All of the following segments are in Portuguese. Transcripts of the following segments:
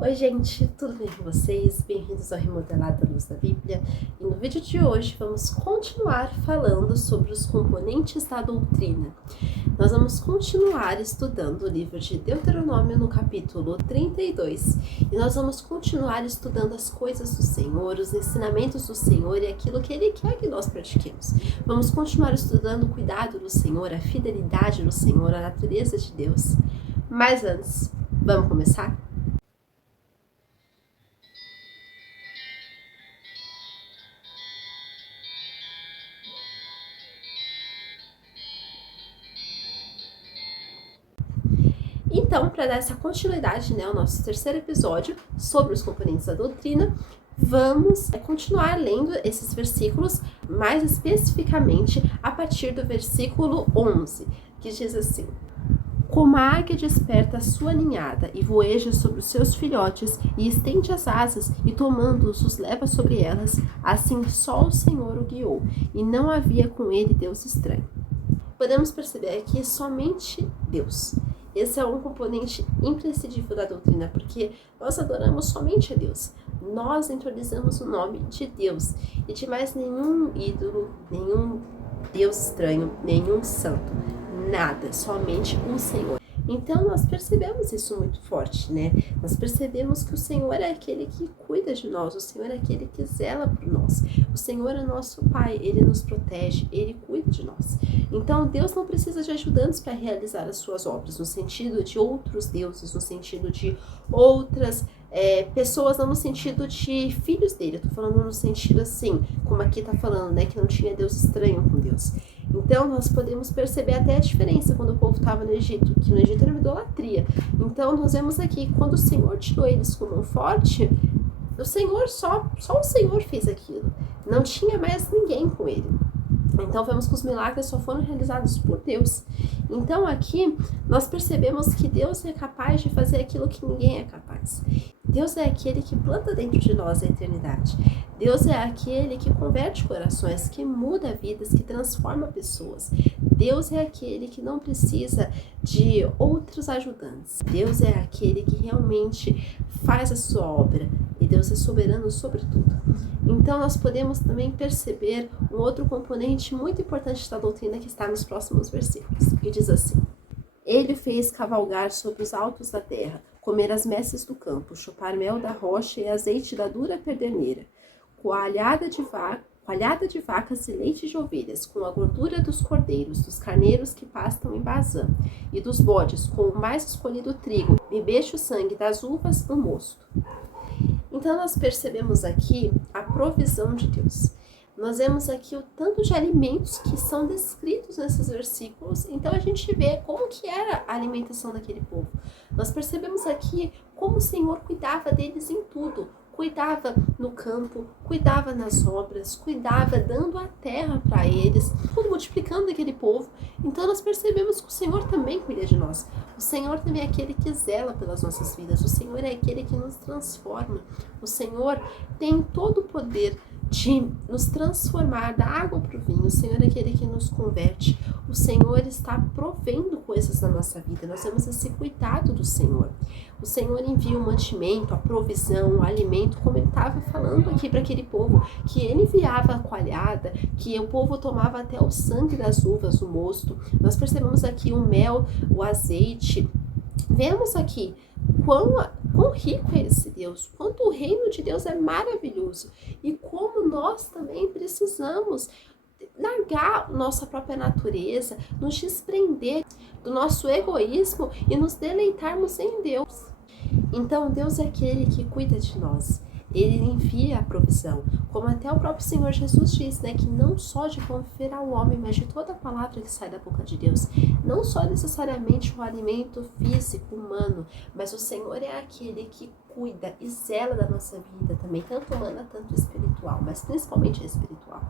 Oi gente, tudo bem com vocês? Bem-vindos ao Remodelado da Luz da Bíblia. E no vídeo de hoje vamos continuar falando sobre os componentes da doutrina. Nós vamos continuar estudando o livro de Deuteronômio no capítulo 32. E nós vamos continuar estudando as coisas do Senhor, os ensinamentos do Senhor e aquilo que Ele quer que nós pratiquemos. Vamos continuar estudando o cuidado do Senhor, a fidelidade do Senhor, a natureza de Deus. Mas antes, vamos começar? Então, para dar essa continuidade, ao nosso terceiro episódio sobre os componentes da doutrina, vamos continuar lendo esses versículos, mais especificamente a partir do versículo 11, que diz assim: Como a águia desperta a sua ninhada e voeja sobre os seus filhotes e estende as asas e tomando-os os leva sobre elas, assim só o Senhor o guiou, e não havia com ele Deus estranho. Podemos perceber que somente Deus. Esse é um componente imprescindível da doutrina, porque nós adoramos somente a Deus. Nós introduzimos o nome de Deus e de mais nenhum ídolo, nenhum Deus estranho, nenhum santo. Nada, somente o Senhor. Então nós percebemos isso muito forte, Nós percebemos que o Senhor é aquele que cuida de nós, o Senhor é aquele que zela por nós. O Senhor é nosso Pai, Ele nos protege, Ele cuida de nós. Então Deus não precisa de ajudantes para realizar as suas obras, no sentido de outros deuses, no sentido de outras pessoas, não no sentido de filhos dele. Eu tô falando no sentido assim, como aqui tá falando, que não tinha Deus estranho com Deus. Então nós podemos perceber até a diferença quando o povo estava no Egito, que no Egito era uma idolatria. Então nós vemos aqui, quando o Senhor tirou eles com mão forte, o Senhor, só o Senhor fez aquilo. Não tinha mais ninguém com ele. Então vemos que os milagres só foram realizados por Deus. Então aqui nós percebemos que Deus é capaz de fazer aquilo que ninguém é capaz. Deus é aquele que planta dentro de nós a eternidade. Deus é aquele que converte corações, que muda vidas, que transforma pessoas. Deus é aquele que não precisa de outros ajudantes. Deus é aquele que realmente faz a sua obra. E Deus é soberano sobre tudo. Então nós podemos também perceber um outro componente muito importante da doutrina que está nos próximos versículos, que diz assim: Ele fez cavalgar sobre os altos da terra, comer as messes do campo, chupar mel da rocha e azeite da dura perdeneira, coalhada de vacas e leite de ovelhas, com a gordura dos cordeiros, dos carneiros que pastam em Bazã, e dos bodes, com o mais escolhido trigo, e beije o sangue das uvas no mosto. Então nós percebemos aqui a provisão de Deus. Nós vemos aqui o tanto de alimentos que são descritos nesses versículos. Então a gente vê como que era a alimentação daquele povo. Nós percebemos aqui como o Senhor cuidava deles em tudo. Cuidava no campo, cuidava nas obras, cuidava dando a terra para eles, tudo multiplicando aquele povo. Então nós percebemos que o Senhor também cuida de nós. O Senhor também é aquele que zela pelas nossas vidas. O Senhor é aquele que nos transforma. O Senhor tem todo o poder de nos transformar da água para o vinho. O Senhor é aquele que nos converte. O Senhor está provendo coisas na nossa vida. Nós temos esse cuidado do Senhor. O Senhor envia o mantimento, a provisão, o alimento, como ele estava falando aqui para aquele povo, que ele enviava a coalhada, que o povo tomava até o sangue das uvas, o mosto. Nós percebemos aqui o mel, o azeite. Vemos aqui quão rico é esse Deus, quanto o reino de Deus é maravilhoso e como nós também precisamos largar nossa própria natureza, nos desprender do nosso egoísmo e nos deleitarmos em Deus. Então Deus é aquele que cuida de nós. Ele envia a provisão, como até o próprio Senhor Jesus diz, que não só de pão viverá o homem, mas de toda a palavra que sai da boca de Deus. Não só necessariamente o alimento físico, humano, mas o Senhor é aquele que cuida e zela da nossa vida também, tanto humana, tanto espiritual, mas principalmente espiritual.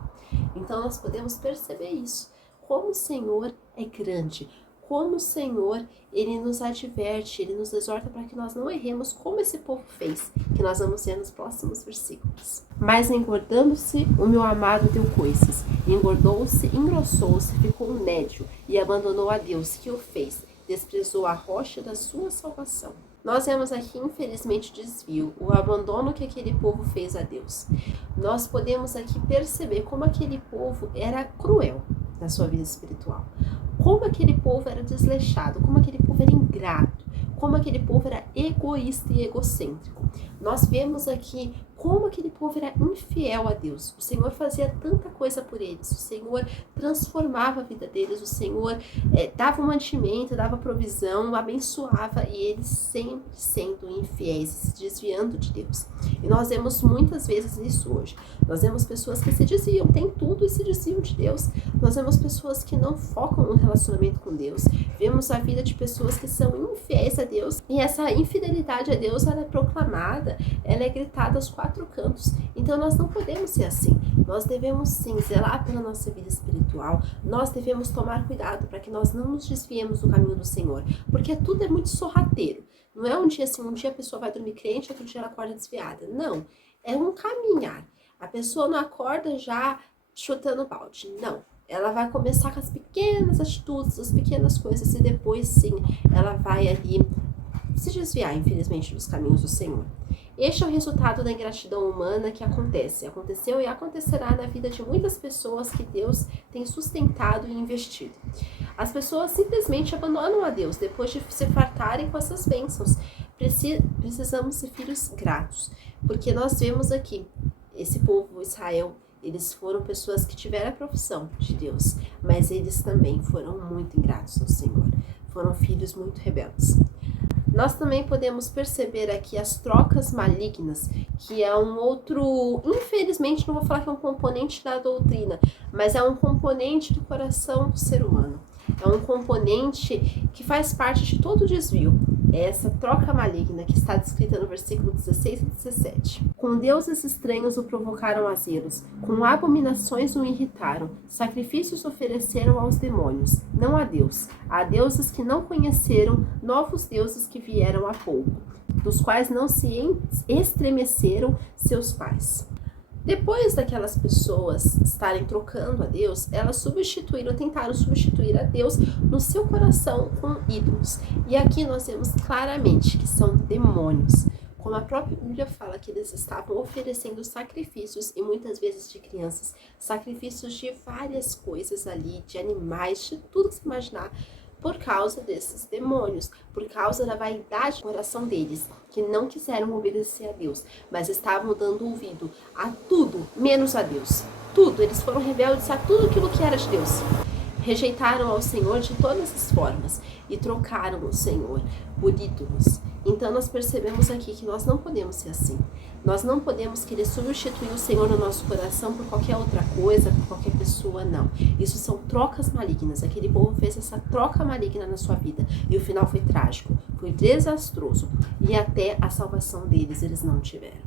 Então nós podemos perceber isso, como o Senhor é grande, como o Senhor, Ele nos adverte, Ele nos exorta para que nós não erremos como esse povo fez, que nós vamos ver nos próximos versículos. Mas engordando-se, o meu amado deu coices, engordou-se, engrossou-se, ficou nédio e abandonou a Deus que o fez, desprezou a rocha da sua salvação. Nós vemos aqui, infelizmente, o desvio, o abandono que aquele povo fez a Deus. Nós podemos aqui perceber como aquele povo era cruel na sua vida espiritual, como aquele povo era desleixado, como aquele povo era ingrato, como aquele povo era egoísta e egocêntrico. Nós vemos aqui como aquele povo era infiel a Deus. O Senhor fazia tanta coisa por eles, o Senhor transformava a vida deles, o Senhor dava um mantimento, dava provisão, abençoava, e eles sempre sendo infiéis, se desviando de Deus. E nós vemos muitas vezes isso hoje. Nós vemos pessoas que se desviam, têm tudo e se desviam de Deus. Nós vemos pessoas que não focam no relacionamento com Deus. Vemos a vida de pessoas que são infiéis a Deus, e essa infidelidade a Deus, ela é proclamada, ela é gritada aos quatro cantos. Então nós não podemos ser assim. Nós devemos sim zelar pela nossa vida espiritual. Nós devemos tomar cuidado para que nós não nos desviemos do caminho do Senhor, porque tudo é muito sorrateiro. Não é um dia assim, um dia a pessoa vai dormir crente, outro dia ela acorda desviada. Não, é um caminhar. A pessoa não acorda já chutando balde, não. Ela vai começar com as pequenas atitudes, as pequenas coisas, e depois sim, ela vai ali se desviar, infelizmente, dos caminhos do Senhor. Este é o resultado da ingratidão humana que aconteceu e acontecerá na vida de muitas pessoas que Deus tem sustentado e investido. As pessoas simplesmente abandonam a Deus depois de se fartarem com essas bênçãos. Precisamos ser filhos gratos, porque nós vemos aqui, esse povo Israel, eles foram pessoas que tiveram a profissão de Deus, mas eles também foram muito ingratos ao Senhor, foram filhos muito rebeldes. Nós também podemos perceber aqui as trocas malignas, que é um outro, infelizmente não vou falar que é um componente da doutrina, mas é um componente do coração do ser humano. É um componente que faz parte de todo o desvio. É essa troca maligna que está descrita no versículo 16 e 17. Com deuses estranhos o provocaram a zelos, com abominações o irritaram, sacrifícios ofereceram aos demônios, não a Deus, a deuses que não conheceram, novos deuses que vieram há pouco, dos quais não se estremeceram seus pais. Depois daquelas pessoas estarem trocando a Deus, elas tentaram substituir a Deus no seu coração com ídolos. E aqui nós vemos claramente que são demônios. Como a própria Bíblia fala, que eles estavam oferecendo sacrifícios, e muitas vezes de crianças, sacrifícios de várias coisas ali, de animais, de tudo que você imaginar, por causa desses demônios, por causa da vaidade do coração deles, que não quiseram obedecer a Deus, mas estavam dando ouvido a tudo, menos a Deus. Tudo, eles foram rebeldes a tudo aquilo que era de Deus. Rejeitaram ao Senhor de todas as formas e trocaram o Senhor por ídolos. Então nós percebemos aqui que nós não podemos ser assim. Nós não podemos querer substituir o Senhor no nosso coração por qualquer outra coisa, por qualquer pessoa, não. Isso são trocas malignas. Aquele povo fez essa troca maligna na sua vida e o final foi trágico, foi desastroso, e até a salvação deles eles não tiveram,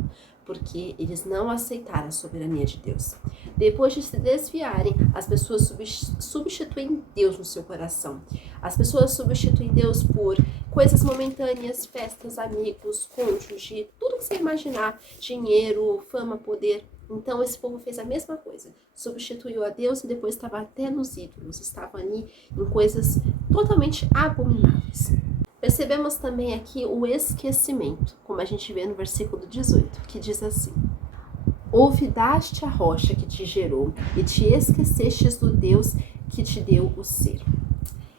porque eles não aceitaram a soberania de Deus. Depois de se desviarem, as pessoas substituem Deus no seu coração. As pessoas substituem Deus por coisas momentâneas, festas, amigos, cônjuge, tudo que você imaginar, dinheiro, fama, poder. Então esse povo fez a mesma coisa, substituiu a Deus e depois estava até nos ídolos, estava ali em coisas totalmente abomináveis. Percebemos também aqui o esquecimento, como a gente vê no versículo 18, que diz assim: olvidaste a rocha que te gerou e te esquecestes do Deus que te deu o ser.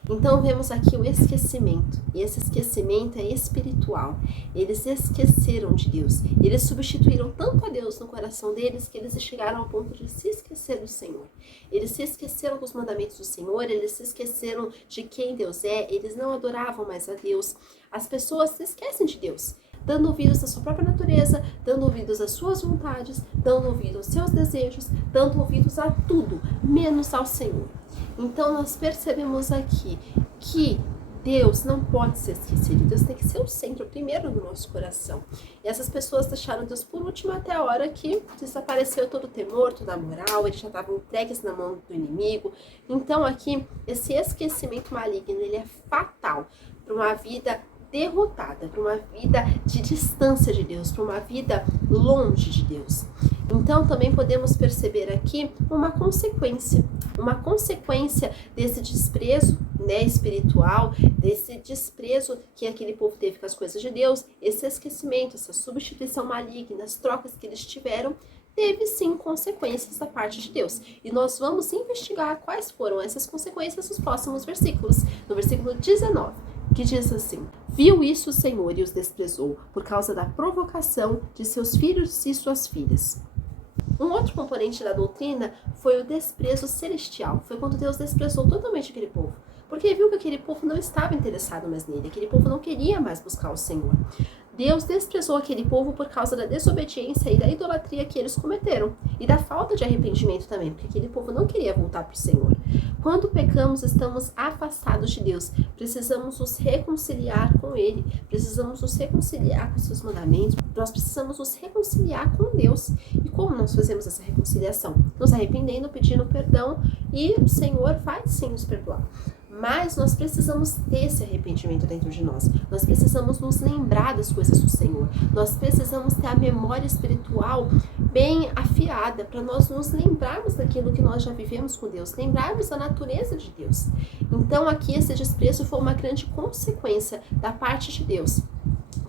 Então vemos aqui o esquecimento, e esse esquecimento é espiritual. Eles esqueceram de Deus, eles substituíram tanto a Deus no coração deles que eles chegaram ao ponto de se esquecer do Senhor. Eles se esqueceram dos mandamentos do Senhor, eles se esqueceram de quem Deus é, eles não adoravam mais a Deus. As pessoas se esquecem de Deus, dando ouvidos à sua própria natureza, dando ouvidos às suas vontades, dando ouvidos aos seus desejos, dando ouvidos a tudo, menos ao Senhor. Então nós percebemos aqui que Deus não pode ser esquecido, Deus tem que ser o centro primeiro do nosso coração. E essas pessoas deixaram Deus por último até a hora que desapareceu todo o temor, toda a moral, eles já estavam entregues na mão do inimigo. Então aqui, esse esquecimento maligno, ele é fatal para uma vida derrotada, para uma vida de distância de Deus, para uma vida longe de Deus. Então também podemos perceber aqui uma consequência desse desprezo, né, espiritual, desse desprezo que aquele povo teve com as coisas de Deus, esse esquecimento, essa substituição maligna, as trocas que eles tiveram, teve sim consequências da parte de Deus. E nós vamos investigar quais foram essas consequências nos próximos versículos. No versículo 19, que diz assim: viu isso o Senhor e os desprezou, por causa da provocação de seus filhos e suas filhas. Um outro componente da doutrina foi o desprezo celestial. Foi quando Deus desprezou totalmente aquele povo. Porque viu que aquele povo não estava interessado mais nele. Aquele povo não queria mais buscar o Senhor. Deus desprezou aquele povo por causa da desobediência e da idolatria que eles cometeram. E da falta de arrependimento também, porque aquele povo não queria voltar para o Senhor. Quando pecamos, estamos afastados de Deus. Precisamos nos reconciliar com Ele. Precisamos nos reconciliar com os seus mandamentos. Nós precisamos nos reconciliar com Deus. E como nós fazemos essa reconciliação? Nos arrependendo, pedindo perdão, e o Senhor vai sim nos perdoar. Mas nós precisamos ter esse arrependimento dentro de nós. Nós precisamos nos lembrar das coisas do Senhor. Nós precisamos ter a memória espiritual bem afiada para nós nos lembrarmos daquilo que nós já vivemos com Deus, lembrarmos da natureza de Deus. Então aqui esse desprezo foi uma grande consequência da parte de Deus,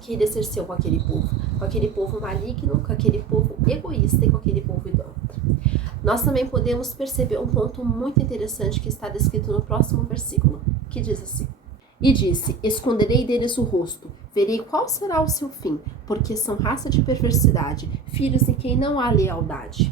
que ele exerceu com aquele povo maligno, com aquele povo egoísta e com aquele povo idólatra. Nós também podemos perceber um ponto muito interessante que está descrito no próximo versículo, que diz assim: e disse, esconderei deles o rosto, verei qual será o seu fim, porque são raça de perversidade, filhos em quem não há lealdade.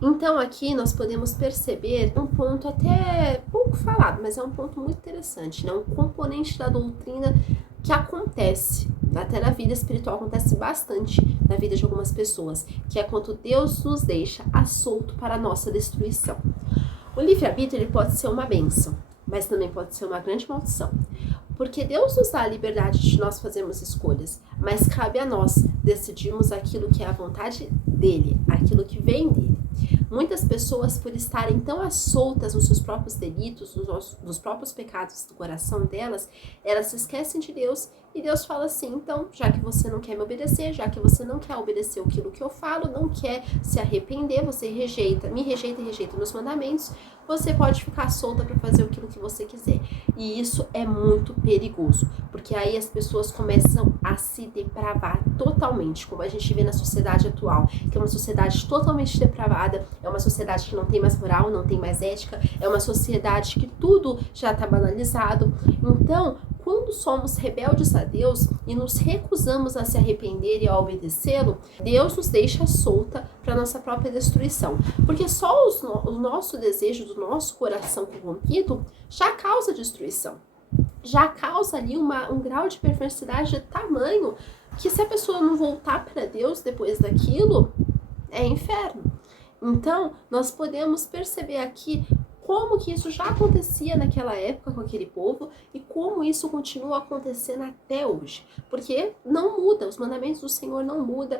Então aqui nós podemos perceber um ponto até pouco falado, mas é um ponto muito interessante, né? Um componente da doutrina que acontece, até na vida espiritual acontece bastante na vida de algumas pessoas, que é quando Deus nos deixa a solto para a nossa destruição. O livre-arbítrio ele pode ser uma bênção, mas também pode ser uma grande maldição. Porque Deus nos dá a liberdade de nós fazermos escolhas, mas cabe a nós decidirmos aquilo que é a vontade dele, aquilo que vem dele. Muitas pessoas, por estarem tão soltas nos seus próprios delitos, nos próprios pecados do coração delas, elas se esquecem de Deus e Deus fala assim: então, já que você não quer me obedecer, já que você não quer obedecer aquilo que eu falo, não quer se arrepender, você me rejeita e rejeita meus mandamentos, você pode ficar solta para fazer aquilo que você quiser. E isso é muito perigoso, porque aí as pessoas começam a se depravar totalmente, como a gente vê na sociedade atual, que é uma sociedade totalmente depravada, é uma sociedade que não tem mais moral, não tem mais ética, é uma sociedade que tudo já está banalizado. Então, quando somos rebeldes a Deus e nos recusamos a se arrepender e a obedecê-lo, Deus nos deixa solta para nossa própria destruição. Porque só o nosso desejo do nosso coração corrompido já causa destruição. Já causa ali um grau de perversidade de tamanho que, se a pessoa não voltar para Deus depois daquilo, é inferno. Então, nós podemos perceber aqui como que isso já acontecia naquela época com aquele povo e como isso continua acontecendo até hoje. Porque não muda, os mandamentos do Senhor não mudam,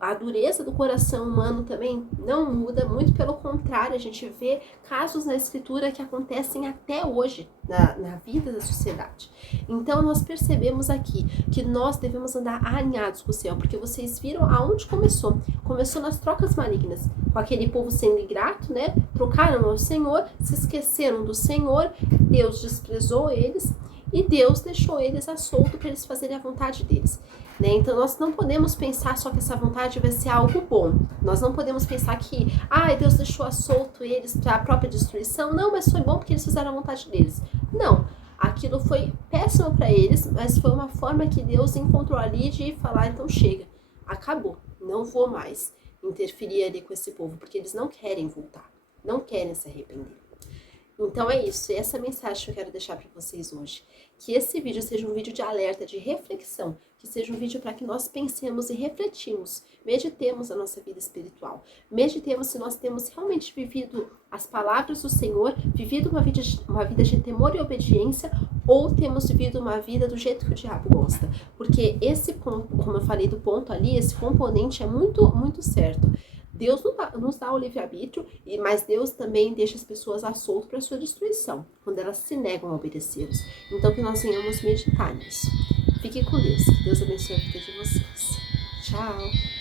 a dureza do coração humano também não muda, muito pelo contrário, a gente vê casos na Escritura que acontecem até hoje na vida da sociedade. Então nós percebemos aqui que nós devemos andar alinhados com o Senhor, porque vocês viram aonde começou. Começou nas trocas malignas, com aquele povo sendo ingrato, né? Trocaram ao Senhor, se esqueceram do Senhor, Deus desprezou eles e Deus deixou eles a solto para eles fazerem a vontade deles, né? Então nós não podemos pensar só que essa vontade vai ser algo bom. Nós não podemos pensar que Deus deixou a solto eles para a própria destruição. Não, mas foi bom porque eles fizeram a vontade deles. Não, aquilo foi péssimo para eles, mas foi uma forma que Deus encontrou ali de falar: então chega, acabou, não vou mais interferir ali com esse povo, porque eles não querem voltar, não querem se arrepender. Então é isso, essa mensagem que eu quero deixar para vocês hoje. Que esse vídeo seja um vídeo de alerta, de reflexão, que seja um vídeo para que nós pensemos e refletimos, meditemos a nossa vida espiritual, meditemos se nós temos realmente vivido as palavras do Senhor, vivido uma vida de temor e obediência, ou temos vivido uma vida do jeito que o diabo gosta. Porque esse ponto, como eu falei do ponto ali, esse componente é muito, muito certo. Deus nos dá o livre-arbítrio, mas Deus também deixa as pessoas a solto para a sua destruição, quando elas se negam a obedecê-los. Então que nós venhamos meditar nisso. Fique com Deus. Que Deus abençoe a vida de vocês. Tchau!